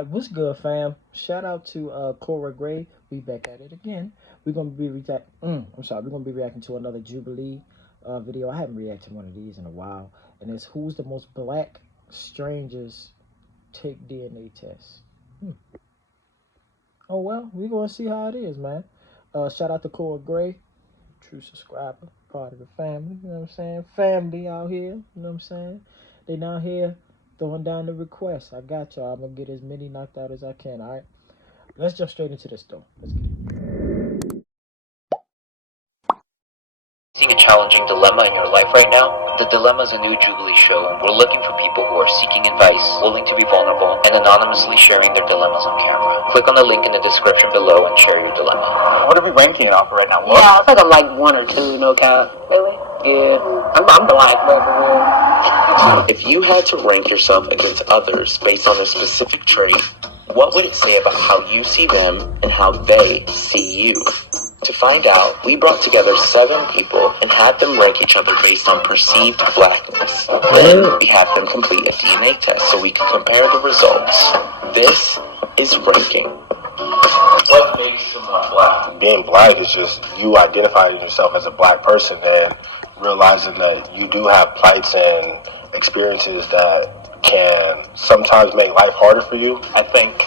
What's good, fam? Shout out to Cora Gray. We back at it again. We're gonna be I'm sorry. We're gonna be reacting to another Jubilee video. I haven't reacted to one of these in a while, and it's who's the most black strangers take DNA tests. Hmm. Oh well, we're gonna see how it is, man. Shout out to Cora Gray, true subscriber, part of the family. You know what I'm saying? Family out here. You know what I'm saying? They down here throwing down the requests. I got y'all. I'm gonna get as many knocked out as I can. All right. Let's jump straight into this though. Let's get it. Facing a challenging dilemma in your life right now? The Dilemma is a new Jubilee show, and we're looking for people who are seeking advice, willing to be vulnerable, and anonymously sharing their dilemmas on camera. Click on the link in the description below and share your dilemma. What are we ranking it off right now? What? Yeah, I think I'm like 1 or 2, no cap. Really? Yeah. I'm black, bro, for real. If you had to rank yourself against others based on a specific trait, what would it say about how you see them and how they see you? To find out, we brought together 7 people and had them rank each other based on perceived blackness. Then we had them complete a DNA test so we can compare the results. This is ranking. What makes someone black? Being black is just you identifying yourself as a black person and realizing that you do have plights and experiences that can sometimes make life harder for you. I think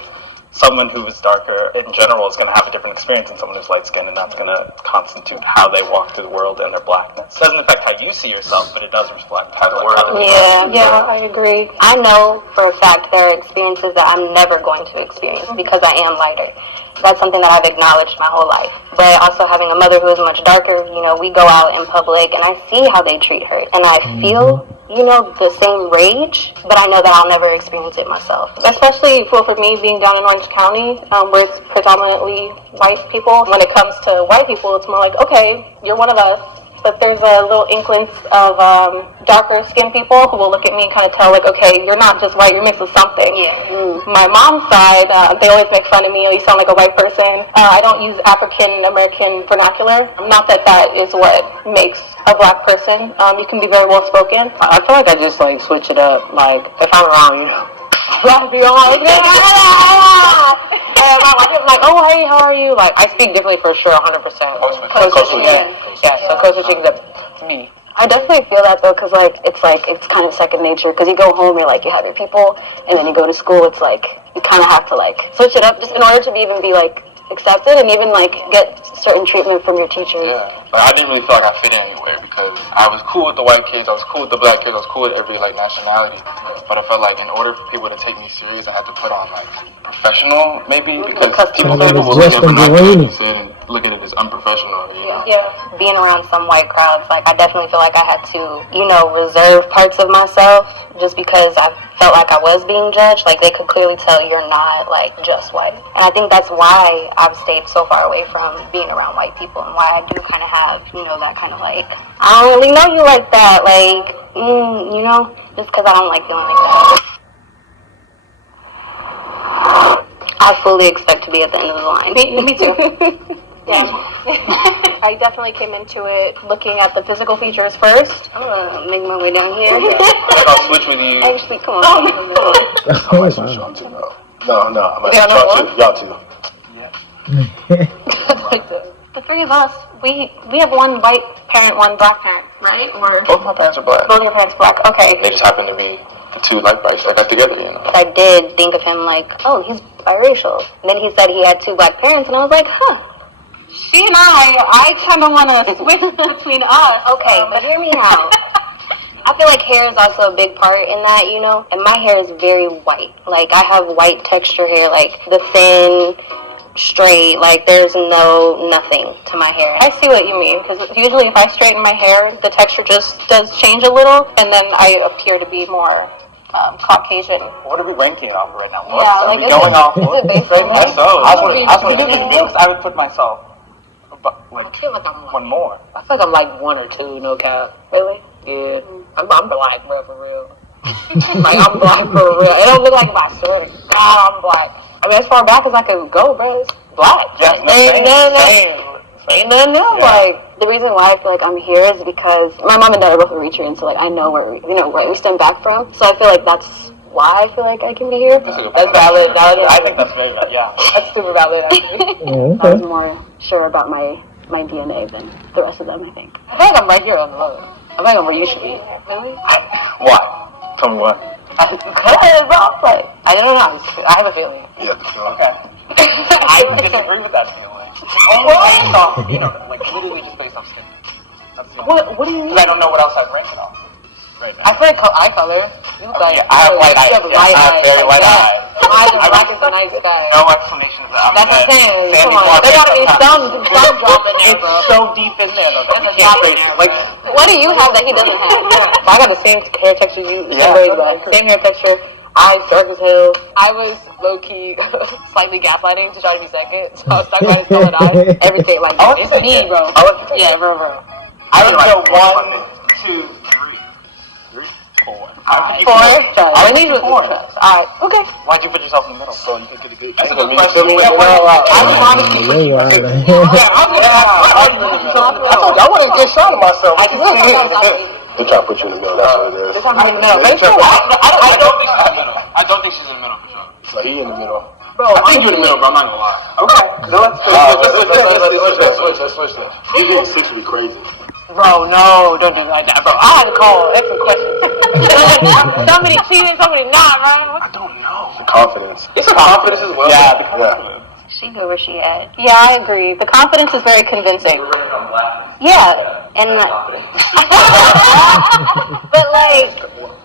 someone who is darker in general is going to have a different experience than someone who's light skinned, and that's going to constitute how they walk through the world and their blackness. It doesn't affect how you see yourself, but it does reflect how the world. Yeah, I agree. I know for a fact there are experiences that I'm never going to experience because I am lighter. That's something that I've acknowledged my whole life. But also having a mother who is much darker, we go out in public and I see how they treat her. And I feel, the same rage, but I know that I'll never experience it myself. Especially for me being down in Orange County, where it's predominantly white people. When it comes to white people, it's more like, okay, you're one of us. But there's a little inklings of darker skinned people who will look at me and kind of tell, like, okay, you're not just white, you're mixed with something. Yeah. My mom's side, they always make fun of me, you sound like a white person. I don't use African American vernacular. Not that that is what makes a black person. You can be very well spoken. I feel like I just switch it up. Like, if I'm wrong, I'd be all like, and my wife is like, oh, hey, how are you? Like, I speak differently for sure, 100%. Code switching, yeah, so code switching is me. I definitely feel that though, because it's kind of second nature. Because you go home, you have your people, and then you go to school. It's like you kind of have to switch it up just in order to even be accepted and even get certain treatment from your teachers. Yeah, but I didn't really feel like I fit in anywhere because I was cool with the white kids, I was cool with the black kids, I was cool with every nationality. But I felt like in order for people to take me serious, I had to put on professional maybe because people will look at my kids and look at it as unprofessional. Yeah. Being around some white crowds, I definitely feel like I had to, reserve parts of myself just because I felt like I was being judged. They could clearly tell you're not just white. And I think that's why I've stayed so far away from being around white people and why I do kind of have, that kind of I don't really know you like that. Just because I don't like feeling like that. I fully expect to be at the end of the line. Me too. Yeah. I definitely came into it looking at the physical features first. I'm gonna make my way down here. I'll switch with you. Actually, come on. I might switch y'all too, though. No, I'm switch y'all too. Yeah. The 3 of us, we have one white parent, one black parent, right? Or Both my parents are black. both your parents black. Okay. They just happen to be the 2 brights that got together, I did think of him oh, he's biracial. And then he said he had 2 black parents, and I was like, huh. She and I kind of want to switch between us. Okay, but hear me out. I feel like hair is also a big part in that, and my hair is very white. I have white texture hair, the thin, straight, there's nothing to my hair. I see what you mean, because usually if I straighten my hair, the texture just does change a little, and then I appear to be more Caucasian. What are we ranking it off right now? Yeah, are we going off? Is it based on Myself. I would put myself I feel like I'm one more. I feel like I'm 1 or 2, no cap. Really? Yeah. I'm black, bro, for real. I'm black for real. It don't look like my sweater. God, I'm black. I mean, as far back as I can go, bro, it's black. Yes, Ain't nothing new. Yeah. The reason why I feel like I'm here is because my mom and dad are both Eritrean, so I know where we stem back from. So I feel like that's why I feel like I can be here. That's valid. I think that's very valid. Yeah, that's super valid. Actually, Oh, I was okay. more sure about my DNA than the rest of them, I think. I feel like I'm right here on the low. I feel like I'm where you should be. Really? Why? Tell me why. Because, bro, like, I don't know. I have a feeling. You have to feel Okay. I disagree with that feeling. Only based off, like literally just based off skin. What do you mean? Because I don't know what else I'd rank it off. Right now. I feel like eye color. You look like, I have white eyes. You have Yeah, light I have eyes. very white Yeah. eyes. Eyes are black as the night sky. No explanations. That's what I'm saying. Come on. There gotta be some drop in there, bro. It's so deep in there, though. There's a drop in there. Like, What do you have that he doesn't have? I got the same hair texture you. Yeah. Same hair texture. Eyes dark as hell. I was low key slightly gaslighting to try to be second, so I was stuck by his colored eyes. Everything like that. It's me, bro. Yeah, bro. I would go 1, 2, 3, 4. Four. I need to four. Alright, okay. Why'd you put yourself in the middle? so you can get a good That's a good me. question. Me. Yeah, I was honestly. You're wild. I want to get shot of myself. I just They're trying to put you in the middle. That's what it is. I'm in the middle. But it's I still don't think she's in the middle. I don't think she's in the middle for sure. So he in the middle. bro. I think you're in the middle, bro. I'm not gonna lie. Okay. So Let's switch that. You getting 6 would be crazy. Bro, no, don't do it like that, bro. I had to call, ask some questions. Somebody cheating, somebody not, bro. I don't know. The confidence. It's a confidence as well. Yeah, the confidence. She knew where she at. Yeah, I agree. The confidence is very convincing. Yeah, and but like,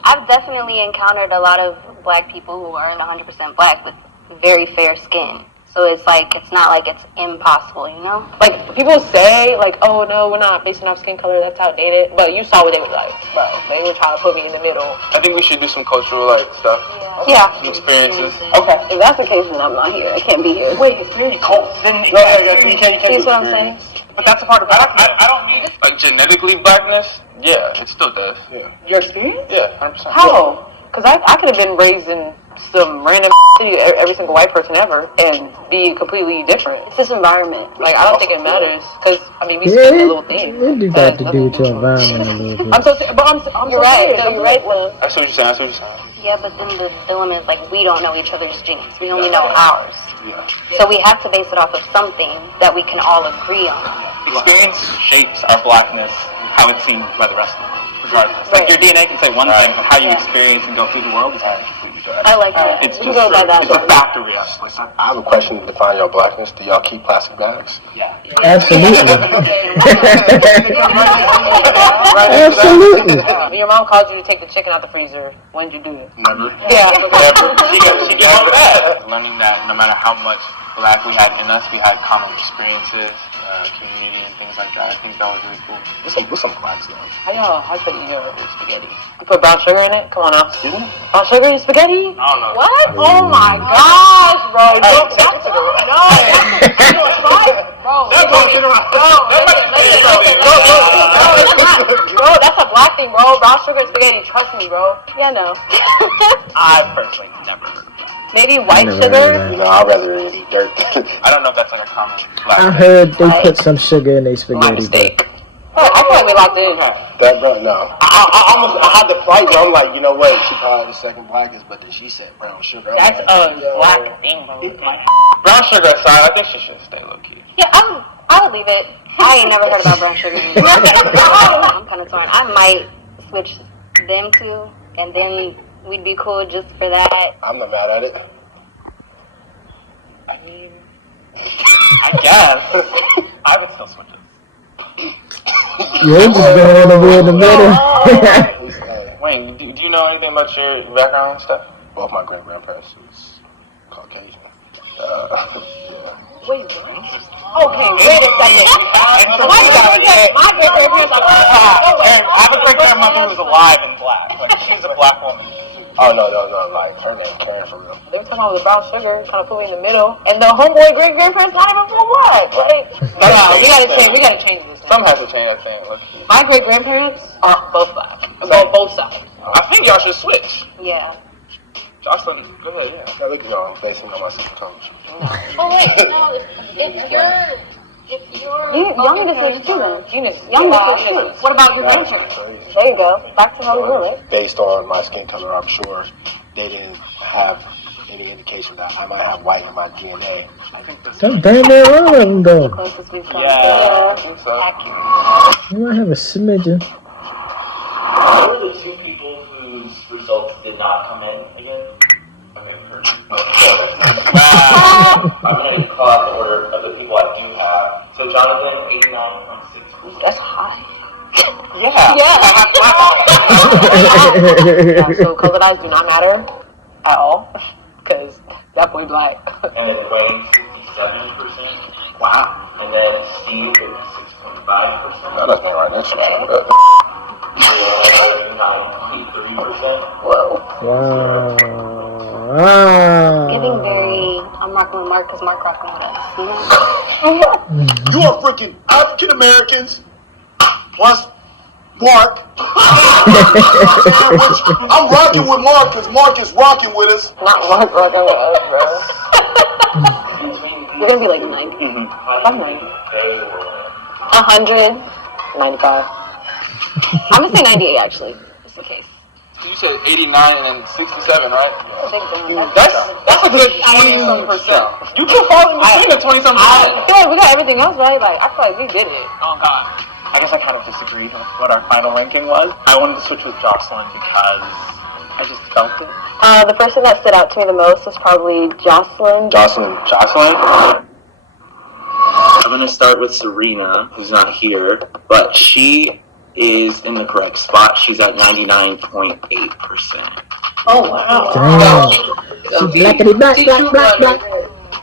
I've definitely encountered a lot of black people who aren't 100% black with very fair skin. So it's like, it's not like it's impossible, you know? Like, people say, like, oh, no, we're not basing off skin color, that's outdated. But you saw what they were like, bro. They were trying to put me in the middle. I think we should do some cultural stuff. Yeah. Experiences. Okay. If that's the case, then I'm not here. I can't be here. Wait, it's very cold. Then You can't See what I'm saying? But that's a part of blackness. I don't need Like genetically blackness, yeah, it still does. Yeah. Your experience? Yeah, 100%. How? Because I could have been raised in some random city, every single white person ever, and be completely different. It's this environment. Like, I don't think it matters, because, I mean, we Yeah, spend a little thing. it do got to do with your environment a little bit. I'm so You're right. No, you're right, Lil. I see what you're saying. Yeah, but then the dilemma is like, we don't know each other's genes. We only know ours. Yeah. So we have to base it off of something that we can all agree on. experience shapes our blackness, how it's seen by the rest of the world, regardless. Like your DNA can say one thing, but how you experience and go through the world is how it's completely different. I like that. It's We just go by that. it's a factory of I have a question to define your blackness. Do y'all keep plastic bags? yeah. Absolutely. Absolutely. When your mom called you to take the chicken out the freezer, when did you do it? Never. Yeah. She got that. Learning that no matter how much black we had in us, we had common experiences, community, and things like that. I think that was really cool. What's some black stuff? How should you eat your spaghetti? You put brown sugar in it? Come on now. Excuse me? Brown sugar in spaghetti? I don't know. What? Oh my gosh, bro. That's a black thing, bro. Brown sugar and spaghetti. Trust me, bro. Yeah, no. I personally never heard of that. Maybe white Never sugar. heard of that. You know, I'd rather eat dirt. I don't know if that's like a common black I thing. heard they put some sugar in their My spaghetti, mistake. Oh, I feel like we locked in. That bro, no. I had to fight, but I'm like, you know what? She probably the second blackest, but then she said brown sugar. I'm That's like, a black thing, bro. Brown sugar aside, I think she should stay low key. Yeah, I would leave it. I ain't never heard about brown sugar. I'm kind of torn. I might switch them two, and then we'd be cool just for that. I'm not mad at it. I mean, I guess I would still switch it. You're just going to be in the middle. Wayne, do you know anything about your background and stuff? Both my great grandparents was Caucasian. Yeah. Wait, okay, wait a second. My great-grandparents are black. I have a great grandmother who was alive and black. Like she's a black woman. Oh no, like her name Karen for real. They were talking about the brown sugar, trying to put me in the middle, and the homeboy great-grandparents not even from black. Like, no, we gotta change this. Some has to change, I think. Look. My great-grandparents are both black, both sides. I think y'all should switch. Yeah. Jocelyn, go ahead, yeah. Yeah, look at y'all basing on my sister coach. Oh wait, no. If you're Y'all need to switch too then. Y'all need to switch too. What about your That's grandparents? crazy. There you go. Back to how we were. Based on my skin color, I'm sure they didn't have any indication that I might have white in my DNA. I think this That's damn near all of them, though. Closest we've come. I think so. You might have a smidgen. What were the two people whose results did not come in again? Okay, I'm going to call out the order of the people I do have. So Jonathan, 89.6%. That's high. Yeah. Yeah, so colored eyes do not matter at all. Because that boy black. And then Wayne, 67%. Wow. And then Steve, 56.5%. No, that's me right next to you. 9.3%. Whoa. Wow. Giving very, I'm rocking with Mark because Mark rocking with us. You are freaking African Americans plus Mark. I'm rocking with Mark because Mark is rocking with us. Not Mark rocking with us, bro. We're gonna be like 90. I'm 90. 100. 95. I'm gonna say 98 actually, just in case. You said 89 and then 67, right? That's That's a good 20-some%. You can fall in between the 20-some%. I feel like we got everything else right. Like I feel like we did it. Oh God. I guess I kind of disagree with what our final ranking was. I wanted to switch with Jocelyn because I just felt it. The person that stood out to me the most was probably Jocelyn. Jocelyn. I'm going to start with Serena, who's not here, but she is in the correct spot. She's at 99.8%. Oh wow. Damn. Blackity black, black, black, black.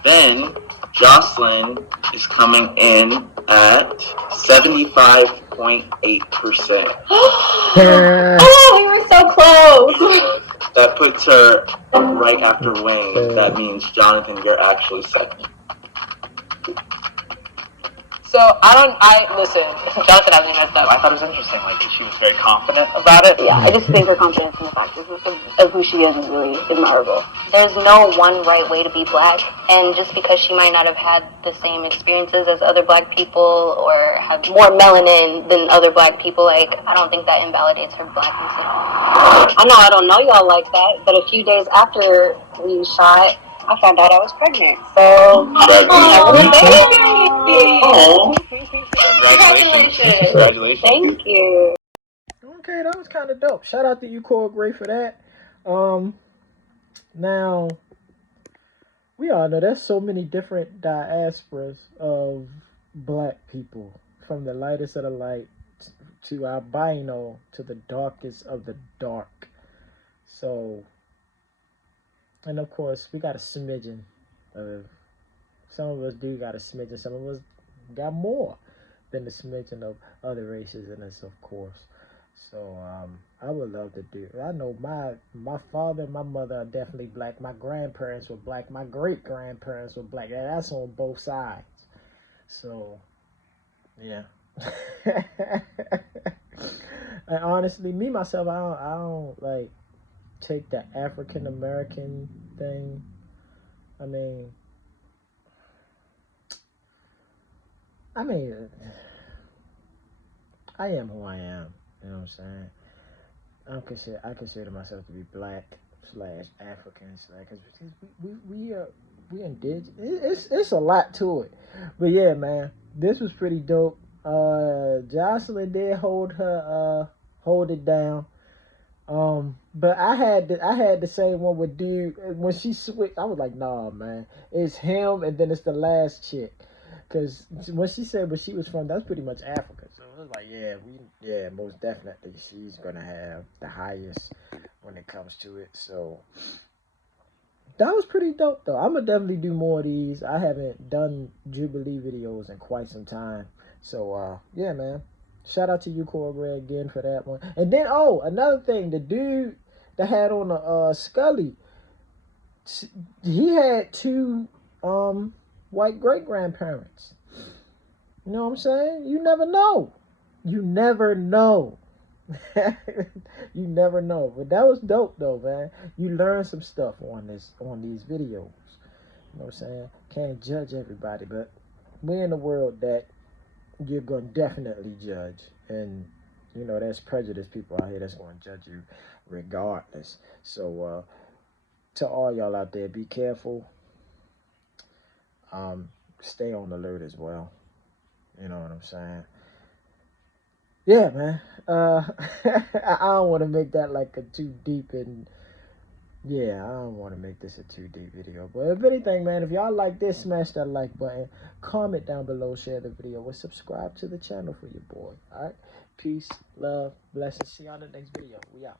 Then Jocelyn is coming in at 75.8%. Oh, we were so close. That puts her right after Wayne. That means, Jonathan, you're actually second. So listen, Jonathan has me messed up. I thought it was interesting. Like she was very confident about it. Yeah, I just think her confidence in the fact of who she is really admirable. There's no one right way to be black, and just because she might not have had the same experiences as other black people or have more melanin than other black people, like, I don't think that invalidates her blackness at all. I know I don't know y'all like that, but a few days after we shot, I found out I was pregnant. So, Congratulations. Thank you. Okay, that was kind of dope. Shout out to you, Cora Gray, for that. Now, we all know there's so many different diasporas of black people, from the lightest of the light to albino to the darkest of the dark. So, and of course, we got a smidgen of, some of us do got a smidgen, some of us got more than the smidgen of other races in us, of course. So I would love to do. I know my father and my mother are definitely black. My grandparents were black. My great grandparents were black. That's on both sides. So yeah. And honestly, me myself, I don't like take the African American thing. I mean, I am who I am. You know what I'm saying? I consider myself to be black / African because we indigenous. It's a lot to it, but yeah, man, this was pretty dope. Jocelyn did hold it down. But I had the same one with dude when she switched. I was like, nah, man, it's him, and then it's the last chick. Because when she said where she was from, that's pretty much Africa. So it was like, yeah, most definitely she's going to have the highest when it comes to it. So that was pretty dope, though. I'm going to definitely do more of these. I haven't done Jubilee videos in quite some time. So, yeah, man. Shout out to you, Cora Gray, again for that one. And then, another thing. The dude that had on the Scully, he had two white great-grandparents. You know what I'm saying? You never know. You never know. You never know. But that was dope, though, man. You learn some stuff on these videos. You know what I'm saying? Can't judge everybody, but we're in a world that you're going to definitely judge. And, you know, there's prejudiced people out here that's going to judge you regardless. So, to all y'all out there, be careful. Stay on alert as well. You know what I'm saying? Yeah, man. I don't want to make that like a too deep and yeah, I don't want to make this a too deep video. But if anything, man, if y'all like this, smash that like button. Comment down below, share the video, or subscribe to the channel for your boy. All right. Peace, love, blessings. See y'all in the next video. We out.